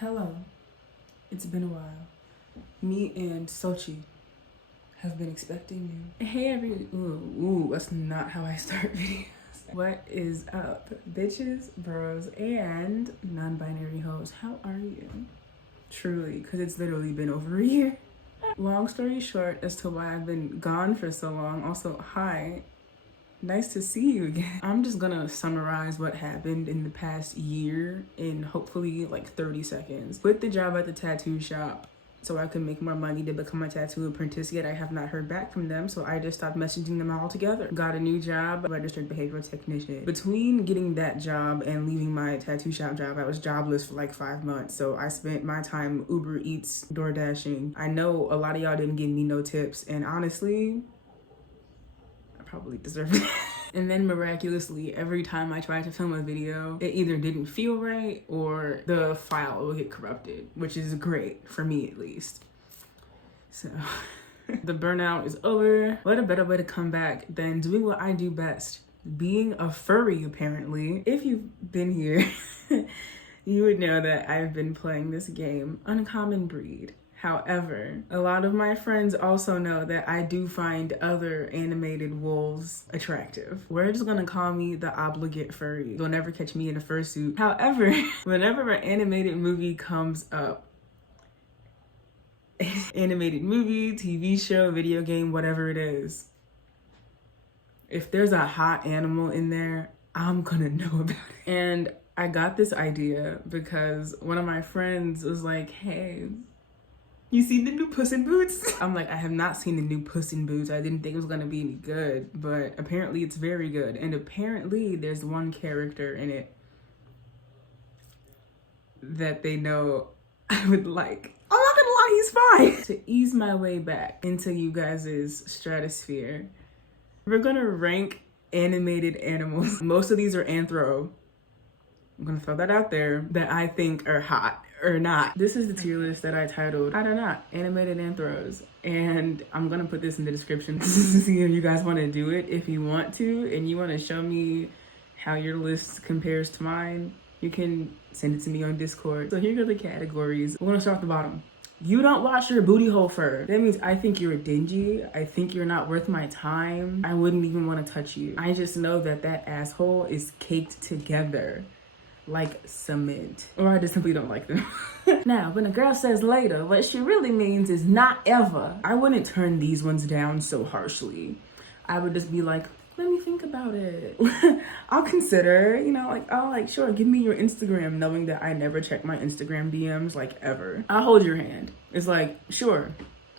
Hello, it's been a while. Me and Sochi have been expecting you. Hey that's not how I start videos. What is up, bitches, bros, and non-binary hoes? How are you? Truly, because it's literally been over a year. Long story short as to why I've been gone for so long. Also, hi. Nice to see you again. I'm just gonna summarize what happened in the past year in hopefully like 30 seconds. Quit the job at the tattoo shop so I could make more money to become a tattoo apprentice, yet I have not heard back from them, so I just stopped messaging them altogether. Got a new job, registered behavioral technician. Between getting that job and leaving my tattoo shop job, I was jobless for like 5 months, so I spent my time Uber Eats, door dashing. I know a lot of y'all didn't give me no tips, and honestly, probably deserve it. And then miraculously, every time I tried to film a video, it either didn't feel right or the file will get corrupted, which is great for me at least. So the burnout is over. What a better way to come back than doing what I do best, being a furry apparently. If you've been here, you would know that I've been playing this game, Uncommon Breed. However, a lot of my friends also know that I do find other animated wolves attractive. We're just gonna call me the obligate furry. You'll never catch me in a fursuit. However, whenever an animated movie comes up, animated movie, TV show, video game, whatever it is, if there's a hot animal in there, I'm gonna know about it. And I got this idea because one of my friends was like, hey, you seen the new Puss in Boots? I'm like, I have not seen the new Puss in Boots. I didn't think it was gonna be any good, but apparently it's very good. And apparently there's one character in it that they know I would like. I'm not gonna lie, he's fine. To ease my way back into you guys' stratosphere, we're gonna rank animated animals. Most of these are anthro. I'm gonna throw that out there, that I think are hot or not. This is the tier list that I titled, I don't know, animated anthros. And I'm gonna put this in the description to see if you guys wanna do it. If you want to, and you wanna show me how your list compares to mine, you can send it to me on Discord. So here are the categories. We're gonna start at the bottom. You don't wash your booty hole fur. That means I think you're dingy. I think you're not worth my time. I wouldn't even wanna touch you. I just know that that asshole is caked together like cement, or I just simply don't like them. Now, when a girl says later, what she really means is not ever. I wouldn't turn these ones down so harshly. I would just be like, let me think about it. I'll consider, sure, give me your Instagram, knowing that I never check my Instagram DMs, like, ever. I'll hold your hand. It's like, sure,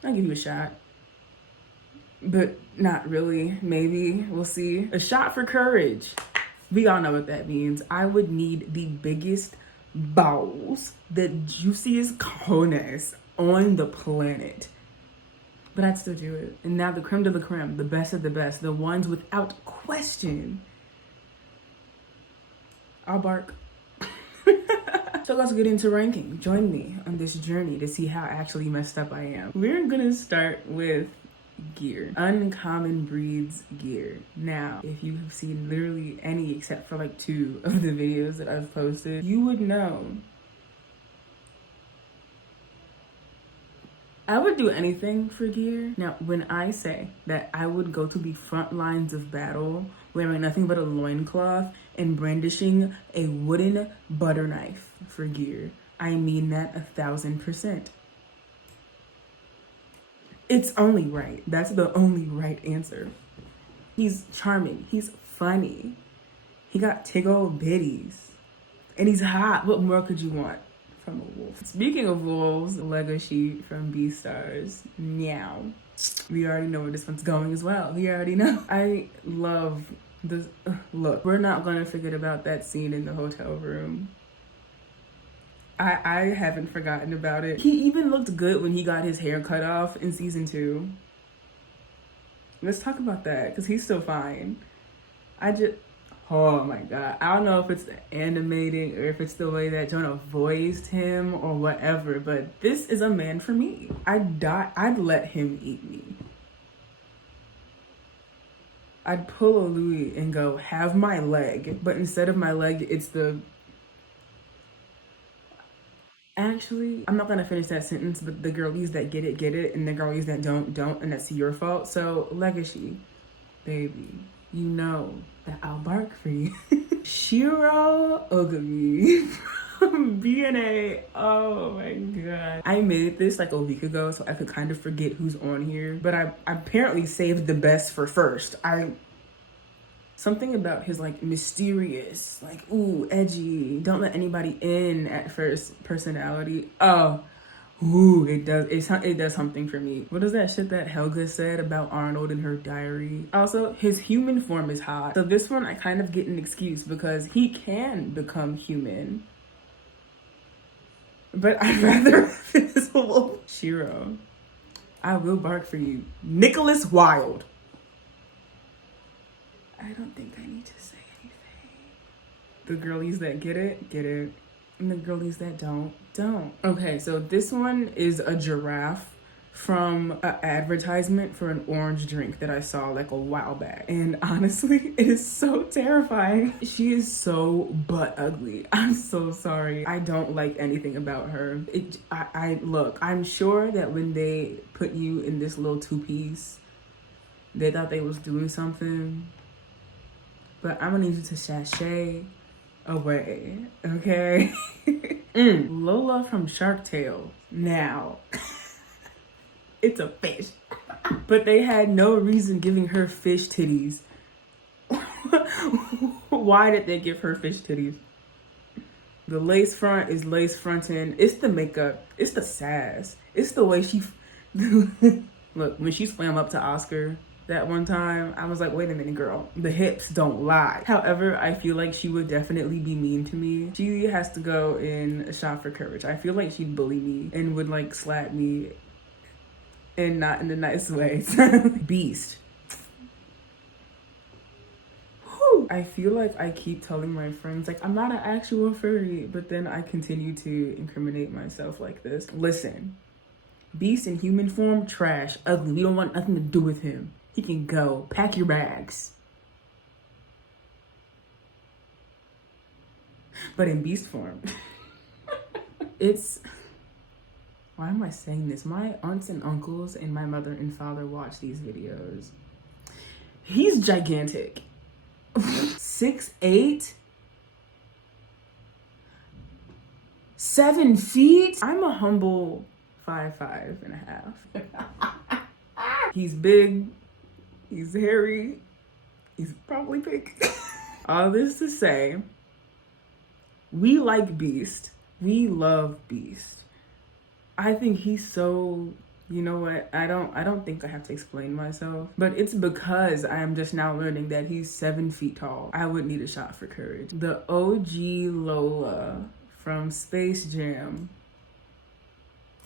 I'll give you a shot. But not really, maybe, we'll see. A shot for courage. We all know what that means. I would need the biggest balls, the juiciest cojones on the planet. But I'd still do it. And now the creme de la creme, the best of the best, the ones without question. I'll bark. So let's get into ranking. Join me on this journey to see how actually messed up I am. We're gonna start with gear. Uncommon Breeds gear. Now, if you have seen literally any except for like 2 of the videos that I've posted, you would know I would do anything for gear. Now, when I say that I would go to the front lines of battle wearing nothing but a loincloth and brandishing a wooden butter knife for gear, I mean that 1000%. It's only right. That's the only right answer. He's charming. He's funny. He got tiggle bitties. And he's hot. What more could you want from a wolf? Speaking of wolves, Lego sheet from Beastars. Meow. We already know where this one's going as well. We already know. I love this. Look, we're not gonna forget about that scene in the hotel room. I haven't forgotten about it. He even looked good when he got his hair cut off in season 2. Let's talk about that, because he's still fine. Oh my God. I don't know if it's the animating or if it's the way that Jonah voiced him or whatever, but this is a man for me. I'd let him eat me. I'd pull a Louis and go, have my leg, but instead of my leg, it's the Actually, I'm not gonna finish that sentence, but the girlies that get it, and the girlies that don't, and that's your fault. So, Legacy, baby, you know that I'll bark for you. Shiro Ogami from BNA. Oh my god. I made this like a week ago, so I could kind of forget who's on here, but I apparently saved the best for first. Something about his like mysterious, like, ooh, edgy, don't let anybody in at first personality. Oh, ooh, it does something for me. What is that shit that Helga said about Arnold in her diary? Also, his human form is hot. So this one, I kind of get an excuse because he can become human. But I'd rather this wolf. Shiro, I will bark for you. Nicholas Wilde. I don't think I need to say anything. The girlies that get it. And the girlies that don't. Okay, so this one is a giraffe from an advertisement for an orange drink that I saw like a while back. And honestly, it is so terrifying. She is so butt ugly. I'm so sorry. I don't like anything about her. Look, I'm sure that when they put you in this little two-piece, they thought they was doing something. But I'm gonna need you to sashay away, okay? Lola from Shark Tale. Now, it's a fish. But they had no reason giving her fish titties. Why did they give her fish titties? The lace front is lace fronting. It's the makeup. It's the sass. It's the way she... Look, when she swam up to Oscar that one time, I was like, wait a minute, girl. The hips don't lie. However, I feel like she would definitely be mean to me. She has to go in a shot for courage. I feel like she'd bully me and would like slap me, and not in a nice way. Beast. Whew. I feel like I keep telling my friends, like, I'm not an actual furry, but then I continue to incriminate myself like this. Listen, Beast in human form, trash, ugly. We don't want nothing to do with him. He can go. Pack your bags. But in beast form, it's... Why am I saying this? My aunts and uncles and my mother and father watch these videos. He's gigantic. 6'8", 7 feet. I'm a humble 5'5.5". He's big. He's hairy. He's probably pink. All this to say, we like Beast. We love Beast. I think he's so, you know what? I don't think I have to explain myself, but it's because I am just now learning that he's 7 feet tall. I would need a shot for courage. The OG Lola from Space Jam.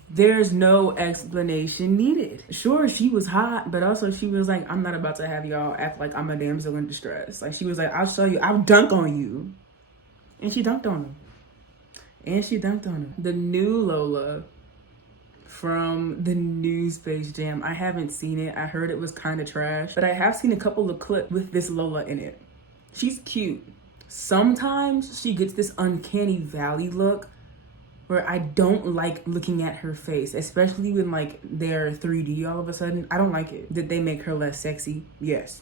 There's no explanation needed. Sure, she was hot, but also she was like, I'm not about to have y'all act like I'm a damsel in distress. Like, she was like, I'll show you, I'll dunk on you. And she dunked on him. The new Lola from the new Space Jam. I haven't seen it. I heard it was kind of trash, but I have seen a couple of clips with this Lola in it. She's cute. Sometimes she gets this uncanny valley look where I don't like looking at her face, especially when like they're 3D all of a sudden. I don't like it. Did they make her less sexy? Yes.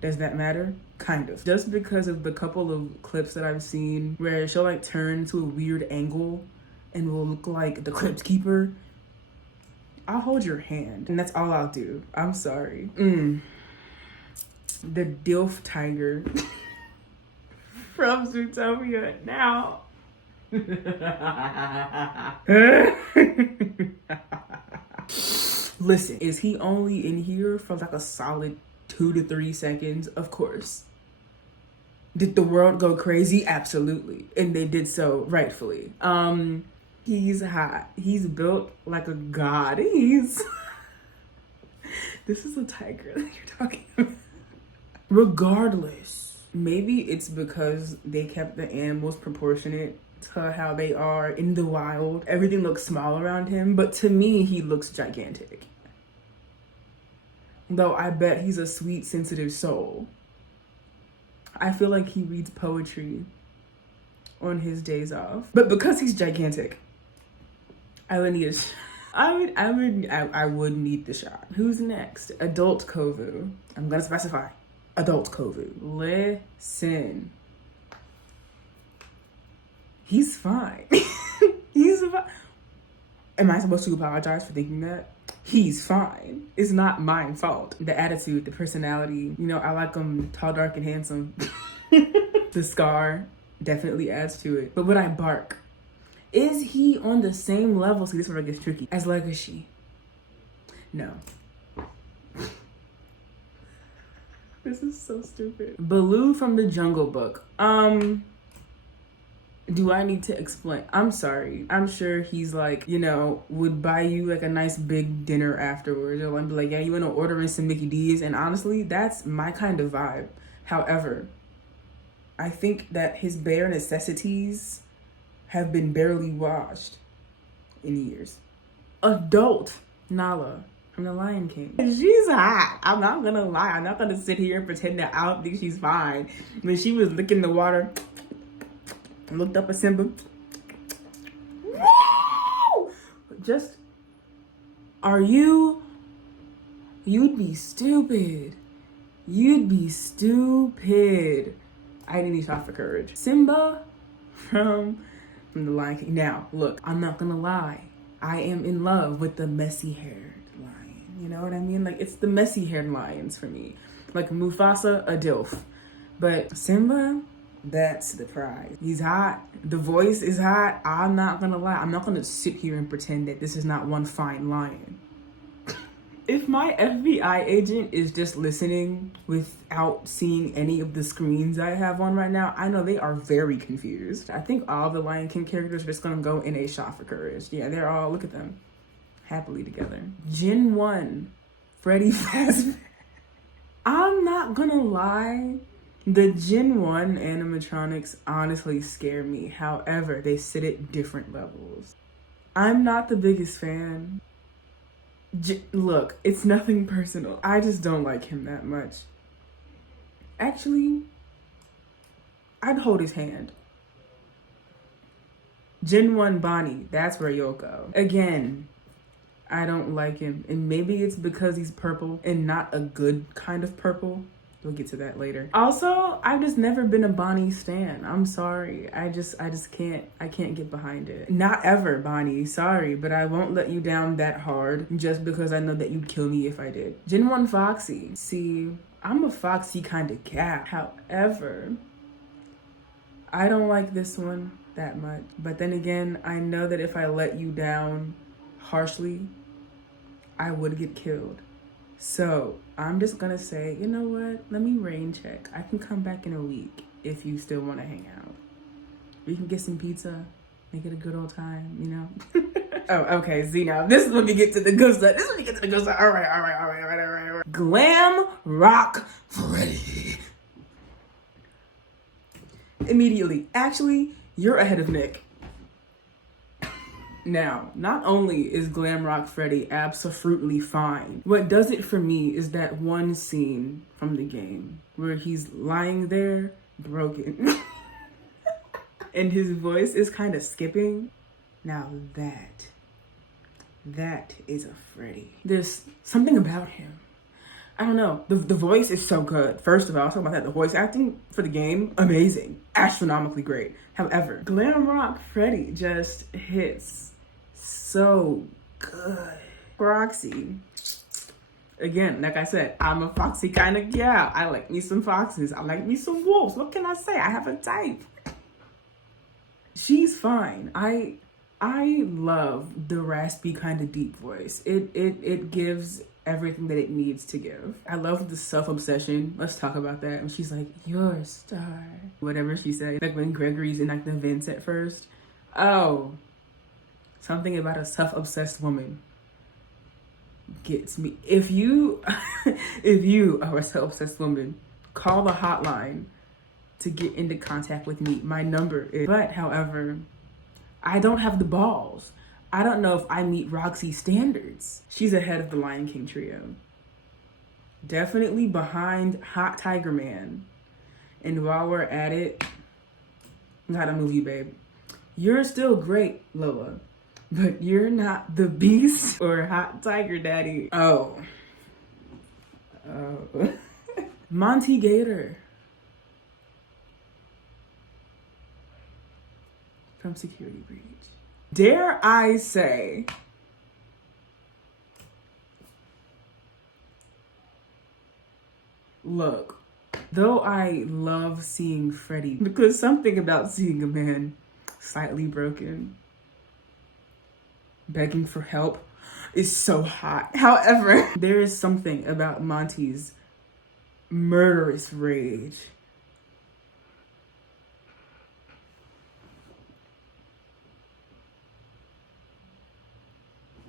Does that matter? Kind of. Just because of the couple of clips that I've seen where she'll like turn to a weird angle and will look like the Crypt Keeper, I'll hold your hand and that's all I'll do. I'm sorry. The Dilf Tiger from Zootopia. Now, listen, is he only in here for like a solid 2 to 3 seconds? Of course. Did the world go crazy? Absolutely. And they did so rightfully. He's hot. He's built like a god. This is a tiger that you're talking about. Regardless, maybe it's because they kept the animals proportionate to how they are in the wild. Everything looks small around him, but to me, he looks gigantic. Though I bet he's a sweet, sensitive soul. I feel like he reads poetry on his days off. But because he's gigantic, I would need a I would need the shot. Who's next? Adult Kovu. I'm gonna specify. Adult Kovu. Listen. He's fine. He's fine. Am I supposed to apologize for thinking that? He's fine. It's not my fault. The attitude, the personality, you know, I like him tall, dark, and handsome. The scar definitely adds to it. But would I bark? Is he on the same level, see this is where it gets tricky, as Legacy? No. This is so stupid. Baloo from the Jungle Book. Do I need to explain? I'm sorry. I'm sure he's like, you know, would buy you like a nice big dinner afterwards. Or like be like, yeah, you want to order in some Mickey D's? And honestly, that's my kind of vibe. However, I think that his bare necessities have been barely washed in years. Adult Nala from The Lion King. She's hot. I'm not gonna lie. I'm not gonna sit here and pretend that I don't think she's fine. When she was licking the water, I looked up at Simba. Woo! Just, you'd be stupid. You'd be stupid. I need to talk for courage. Simba from The Lion King. Now, look, I'm not gonna lie. I am in love with the messy-haired lion. You know what I mean? Like, it's the messy-haired lions for me. Like Mufasa, a dilf. But Simba, that's the prize. He's hot. The voice is hot. I'm not gonna lie. I'm not gonna sit here and pretend that this is not one fine lion. If my FBI agent is just listening without seeing any of the screens I have on right now, I know they are very confused. I think all the Lion King characters are just gonna go in a shot for courage. Yeah, they're all, look at them, happily together. Gen 1, Freddy Fazbear. I'm not gonna lie. The Gen 1 animatronics honestly scare me. However, they sit at different levels. I'm not the biggest fan. Look, it's nothing personal. I just don't like him that much. Actually, I'd hold his hand. Gen 1 Bonnie, that's where you'll go. Again, I don't like him. And maybe it's because he's purple and not a good kind of purple. We'll get to that later. Also, I've just never been a Bonnie stan. I'm sorry. I just can't get behind it. Not ever, Bonnie. Sorry, but I won't let you down that hard just because I know that you'd kill me if I did. Gen 1 Foxy. See, I'm a Foxy kind of cat. However, I don't like this one that much. But then again, I know that if I let you down harshly, I would get killed. So I'm just gonna say, you know what? Let me rain check. I can come back in a week if you still want to hang out. We can get some pizza, make it a good old time, you know? Oh, okay, Zeno. This is when we get to the good stuff. All right. Glam Rock Freddy. Immediately. Actually, you're ahead of Nick. Now, not only is Glam Rock Freddy absolutely fine, what does it for me is that one scene from the game where he's lying there broken and his voice is kind of skipping. Now that is a Freddy. There's something about him. I don't know. The voice is so good. First of all, I'll talk about that. The voice acting for the game, amazing. Astronomically great. However, Glam Rock Freddy just hits so good. Roxy. Again, like I said, I'm a foxy kind of gal. I like me some foxes. I like me some wolves. What can I say? I have a type. She's fine. I love the raspy kind of deep voice. It gives everything that it needs to give. I love the self-obsession. Let's talk about that. And she's like, you're a star. Whatever she said. Like when Gregory's in like the vents at first. Oh, something about a self-obsessed woman gets me. If you are a self-obsessed woman, call the hotline to get into contact with me. My number is, but however, I don't have the balls. I don't know if I meet Roxy's standards. She's ahead of the Lion King trio. Definitely behind Hot Tiger Man. And while we're at it, I gotta move you, babe. You're still great, Lola. but you're not the beast or hot tiger daddy. Oh. Monty Gator from Security Breach. Dare I say, look, though I love seeing Freddy, because something about seeing a man slightly broken, begging for help is so hot. However, there is something about Monty's murderous rage.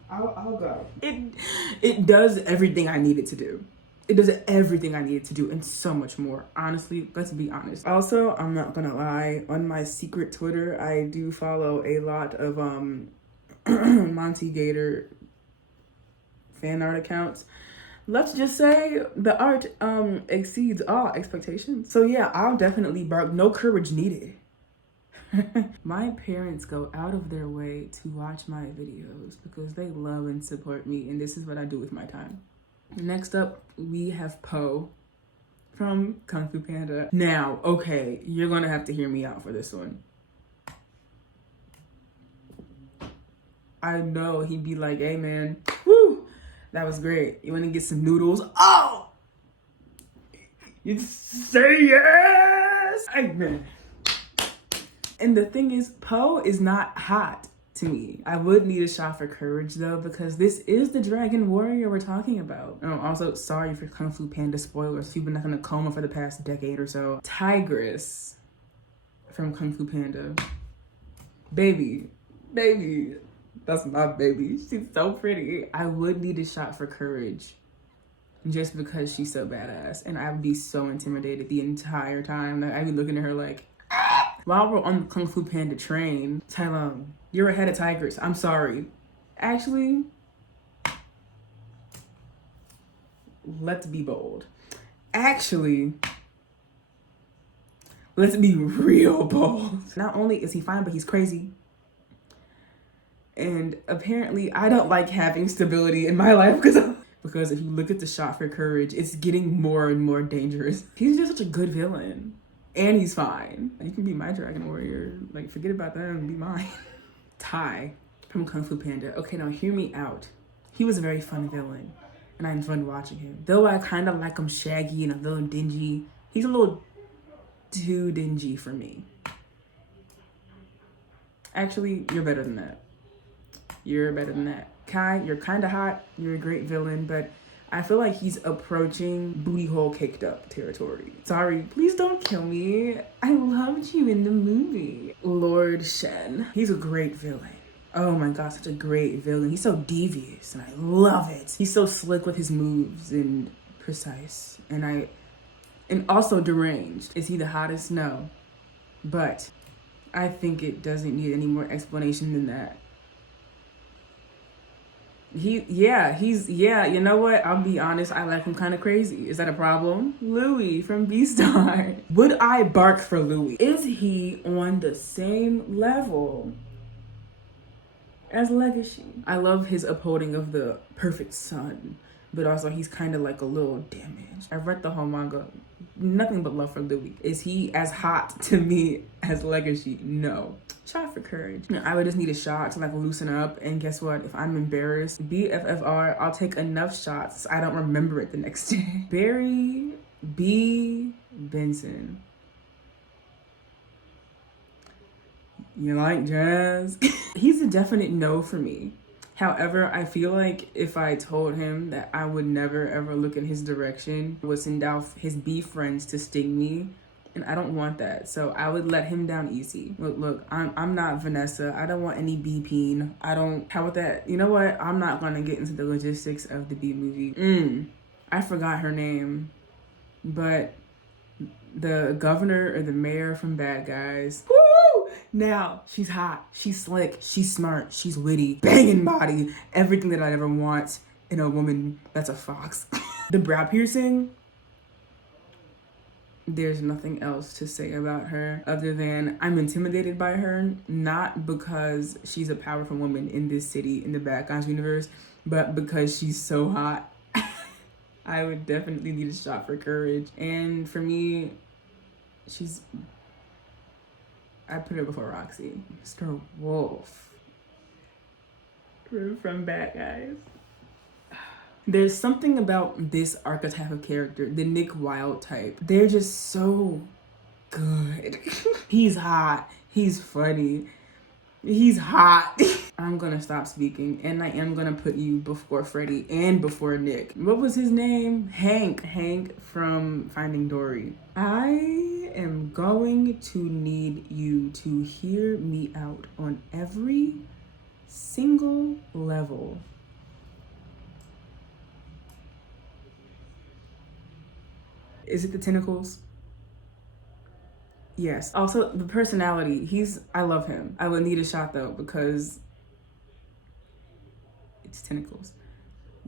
I'll go. It does everything I need it to do. It does everything I need it to do and so much more. Honestly, let's be honest. Also, I'm not gonna lie, on my secret Twitter, I do follow a lot of Monty Gator fan art accounts. Let's just say the art exceeds all expectations. So yeah, I'll definitely bark. No courage needed. My parents go out of their way to watch my videos because they love and support me, and this is what I do with my time. Next up, we have Po from Kung Fu Panda. Now, okay, you're gonna have to hear me out for this one. I know he'd be like, hey man, woo, that was great. You wanna get some noodles? Oh! You say yes! Hey man. And the thing is, Po is not hot to me. I would need a shot for courage though, because this is the dragon warrior we're talking about. Oh, also, sorry for Kung Fu Panda spoilers if you've been in a coma for the past decade or so. Tigress from Kung Fu Panda. Baby, that's my baby. She's so pretty. I would need a shot for courage just because she's so badass. And I would be so intimidated the entire time. Like, I'd be looking at her like, while we're on the Kung Fu Panda train, Tylone, you're ahead of Tigress. I'm sorry. Actually, let's be bold. Actually, let's be real bold. Not only is he fine, but he's crazy. And apparently, I don't like having stability in my life because if you look at the shot for courage, it's getting more and more dangerous. He's just such a good villain. And he's fine. You can be my dragon warrior. Like, forget about that and be mine. Tai from Kung Fu Panda. Okay, now hear me out. He was a very fun villain, and I enjoyed watching him. Though I kind of like him shaggy and a little dingy, he's a little too dingy for me. Actually, you're better than that. You're better than that. Kai, you're kind of hot. You're a great villain, but I feel like he's approaching booty hole caked up territory. Sorry, please don't kill me. I loved you in the movie. Lord Shen. He's a great villain. Oh my god, such a great villain. He's so devious and I love it. He's so slick with his moves and precise. And also deranged. Is he the hottest? No. But I think it doesn't need any more explanation than that. You know what? I'll be honest, I like him kind of crazy. Is that a problem? Louis from Beastar. Would I bark for Louis? Is he on the same level as Legacy? I love his upholding of the perfect son, but also he's kind of like a little damaged. I've read the whole manga. Nothing but love for Louis. Is he as hot to me as Legacy? No. Shot for courage. I would just need a shot to like loosen up, and guess what? If I'm embarrassed, BFFR, I'll take enough shots so I don't remember it the next day. Barry B. Benson. You like jazz? He's a definite no for me. However, I feel like if I told him that I would never ever look in his direction, would send out his B friends to sting me, and I don't want that. So I would let him down easy. Look, I'm not Vanessa. I don't want any B-peen. How about that? You know what? I'm not gonna get into the logistics of the B movie. I forgot her name, but the governor or the mayor from Bad Guys. Woo! Now, she's hot, she's slick, she's smart, she's witty, banging body, everything that I'd ever want in a woman that's a fox. The brow piercing, There's nothing else to say about her other than I'm intimidated by her, not because she's a powerful woman in this city in the Bad Guys universe, but because she's so hot. I would definitely need a shot for courage. And for me, I put her before Roxy. Mr. Wolf from Bad Guys. There's something about this archetype of character, the Nick Wilde type. They're just so good. He's hot. He's funny. He's hot. I'm gonna stop speaking, and I am gonna put you before Freddy and before Nick. What was his name? Hank. Hank from Finding Dory. I am going to need you to hear me out on every single level. Is it the tentacles? Yes. Also, the personality. I love him. I would need a shot though because it's tentacles.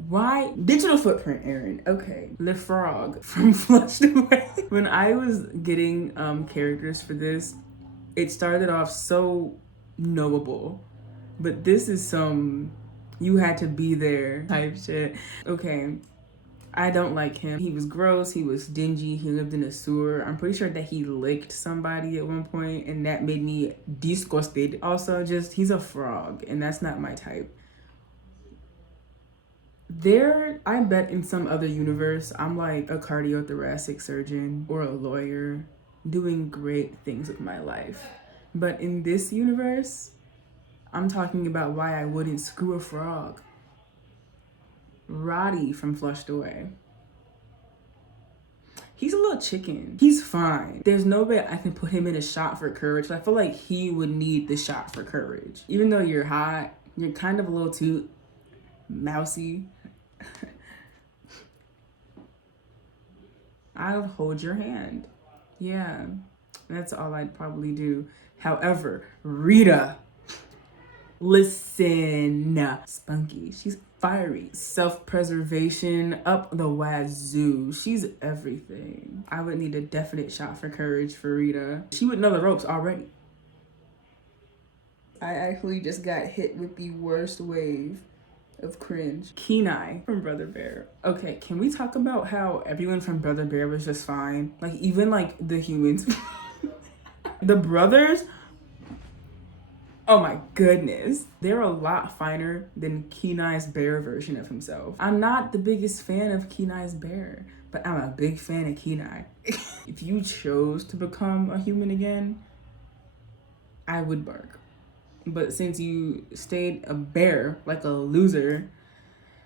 Why? Digital footprint, Aaron. Okay. Le Frog from Flushed Away. When I was getting characters for this, it started off so knowable. But this is some you had to be there type shit. Okay. I don't like him. He was gross, he was dingy, he lived in a sewer. I'm pretty sure that he licked somebody at one point and that made me disgusted. Also, he's a frog and that's not my type. I bet in some other universe, I'm like a cardiothoracic surgeon or a lawyer doing great things with my life. But in this universe, I'm talking about why I wouldn't screw a frog. Roddy from Flushed Away. He's a little chicken. He's fine. There's no way I can put him in a shot for courage. I feel like he would need the shot for courage. Even though you're hot, you're kind of a little too mousy. I'll hold your hand. Yeah, that's all I'd probably do. However, Rita, listen, spunky. She's fiery, self-preservation up the wazoo. She's everything. I would need a definite shot for courage for Rita. She would know the ropes already. I actually just got hit with the worst wave of cringe. Kenai from Brother Bear. Okay, can we talk about how everyone from Brother Bear was just fine? Like, even like the humans. The brothers, oh my goodness. They're a lot finer than Kenai's bear version of himself. I'm not the biggest fan of Kenai's bear, but I'm a big fan of Kenai. If you chose to become a human again, I would bark. But since you stayed a bear, like a loser,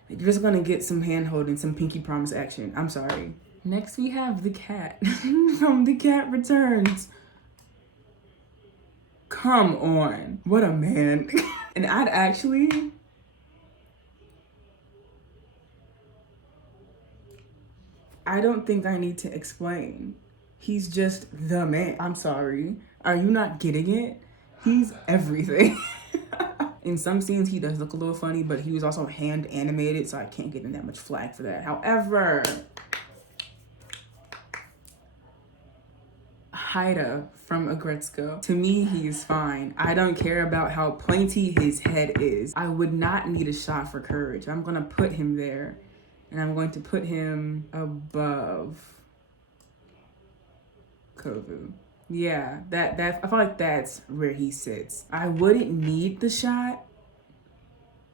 you're just gonna get some hand-holding, some pinky promise action. I'm sorry. Next we have the cat from The Cat Returns. Come on, what a man. And I don't think I need to explain. He's just the man. I'm sorry. Are you not getting it? He's everything. In some scenes, he does look a little funny, but he was also hand animated, so I can't get him that much flack for that. However, Haida from Agretzko. To me, he's fine. I don't care about how pointy his head is. I would not need a shot for courage. I'm gonna put him there, and I'm going to put him above Kovu. Yeah, that I feel like that's where he sits. I wouldn't need the shot,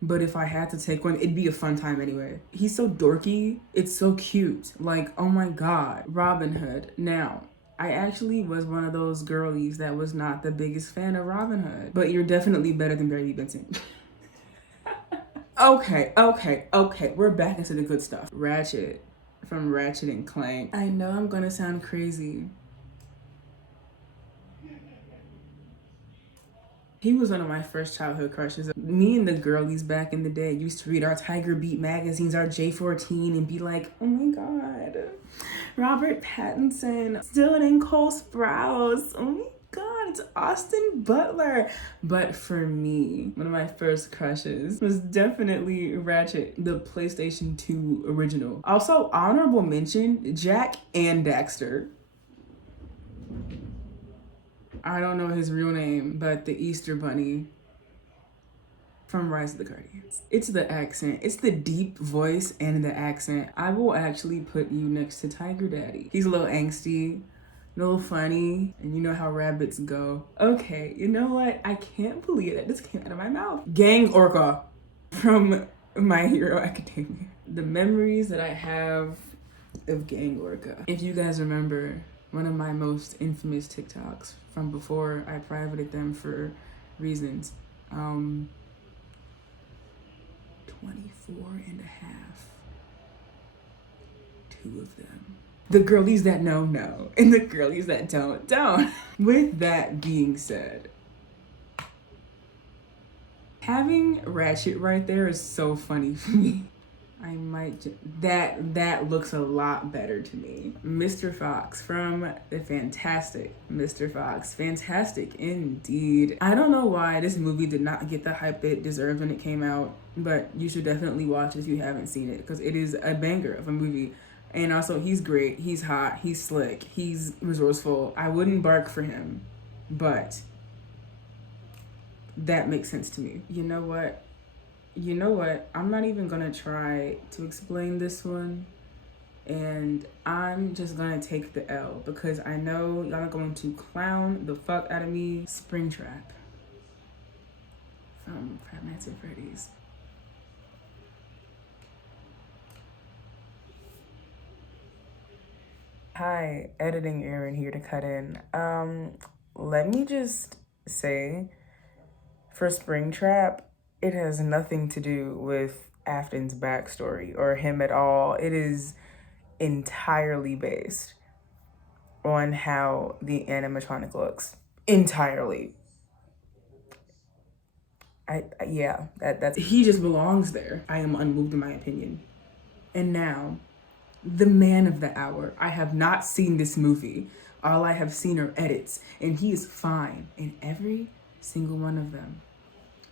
but if I had to take one, it'd be a fun time anyway. He's so dorky. It's so cute. Like, oh my God. Robin Hood. Now, I actually was one of those girlies that was not the biggest fan of Robin Hood, but you're definitely better than Barry Benson. Okay. We're back into the good stuff. Ratchet from Ratchet and Clank. I know I'm gonna sound crazy. He was one of my first childhood crushes. Me and the girlies back in the day used to read our Tiger Beat magazines, our J14, and be like, oh my God, Robert Pattinson, still in Cole Sprouse. Oh my God, it's Austin Butler. But for me, one of my first crushes was definitely Ratchet, the PlayStation 2 original. Also, honorable mention, Jack and Daxter. I don't know his real name, but the Easter Bunny from Rise of the Guardians. It's the accent. It's the deep voice and the accent. I will actually put you next to Tiger Daddy. He's a little angsty, a little funny, and you know how rabbits go. Okay, you know what? I can't believe that this came out of my mouth. Gang Orca from My Hero Academia. The memories that I have of Gang Orca. If you guys remember, one of my most infamous TikToks from before I privated them for reasons. 24 and a half. 2 of them. The girlies that know, and the girlies that don't. With that being said, having Ratchet right there is so funny for me. I might that looks a lot better to me. Mr. Fox from the Fantastic Mr. Fox. Fantastic indeed. I don't know why this movie did not get the hype it deserved when it came out, but you should definitely watch it if you haven't seen it, because it is a banger of a movie. And also, he's great, he's hot, he's slick, he's resourceful. I wouldn't bark for him, but that makes sense to me. You know what? I'm not even gonna try to explain this one, and I'm just gonna take the L because I know y'all are going to clown the fuck out of me. Springtrap from Five Nights at Freddy's. Hi, editing Aaron here to cut in. Let me just say, for Springtrap, it has nothing to do with Afton's backstory or him at all. It is entirely based on how the animatronic looks. Entirely. That's he just belongs there. I am unmoved in my opinion. And now, the man of the hour. I have not seen this movie. All I have seen are edits, and he is fine in every single one of them.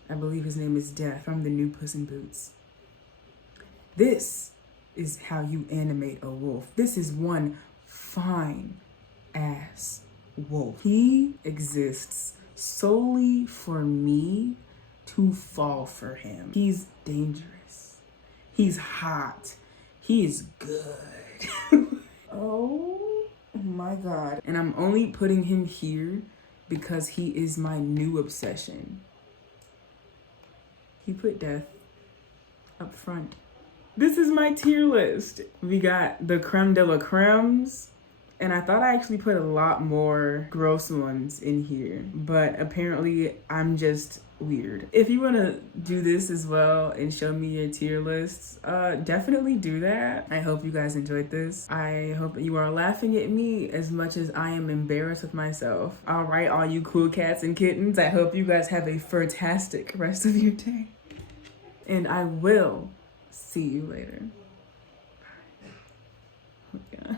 I believe his name is Death from the new Puss in Boots. This is how you animate a wolf. This is one fine ass wolf. He exists solely for me to fall for him. He's dangerous. He's hot. He is good. Oh my God. And I'm only putting him here because he is my new obsession. He put Death up front. This is my tier list. We got the creme de la cremes, and I thought I actually put a lot more gross ones in here, but apparently I'm just weird. If you want to do this as well and show me your tier lists, definitely do that. I hope you guys enjoyed this. I hope you are laughing at me as much as I am embarrassed with myself. All right, all you cool cats and kittens, I hope you guys have a fantastic rest of your day. And I will see you later. Bye. Oh, yeah.